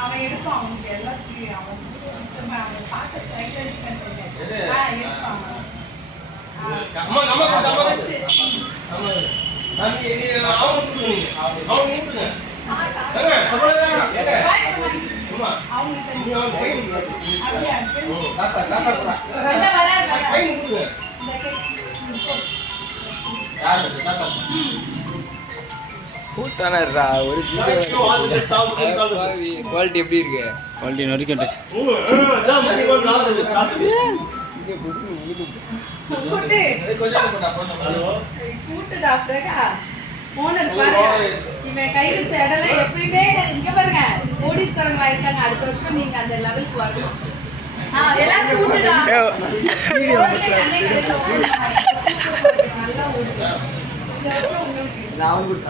அவன் எடுப்பான் அவனுக்கு எல்லாத்தையும் அவன் அவன் பார்க்க ஸ்டைல் எடுப்பான் எடுப்பான் அம்மா அம்மா அம்மா அம்மா அவன் கூப்பிடுங்க அவன் கூப்பிடுங்க ஒரு குவாலிட்டி எப்படி இருக்கு? குவாலிட்டி நொறுக்கிட்டு இவன் கை வச்ச இடம்ல எப்பயுமே இங்க பாருங்க கோடீஸ்வரங்களா இருக்காங்க. அடுத்த வருஷம் நீங்க அந்த லெவலுக்கு வரணும். எல்லாரும் கூட்டுடா நல்லா ஓடுது.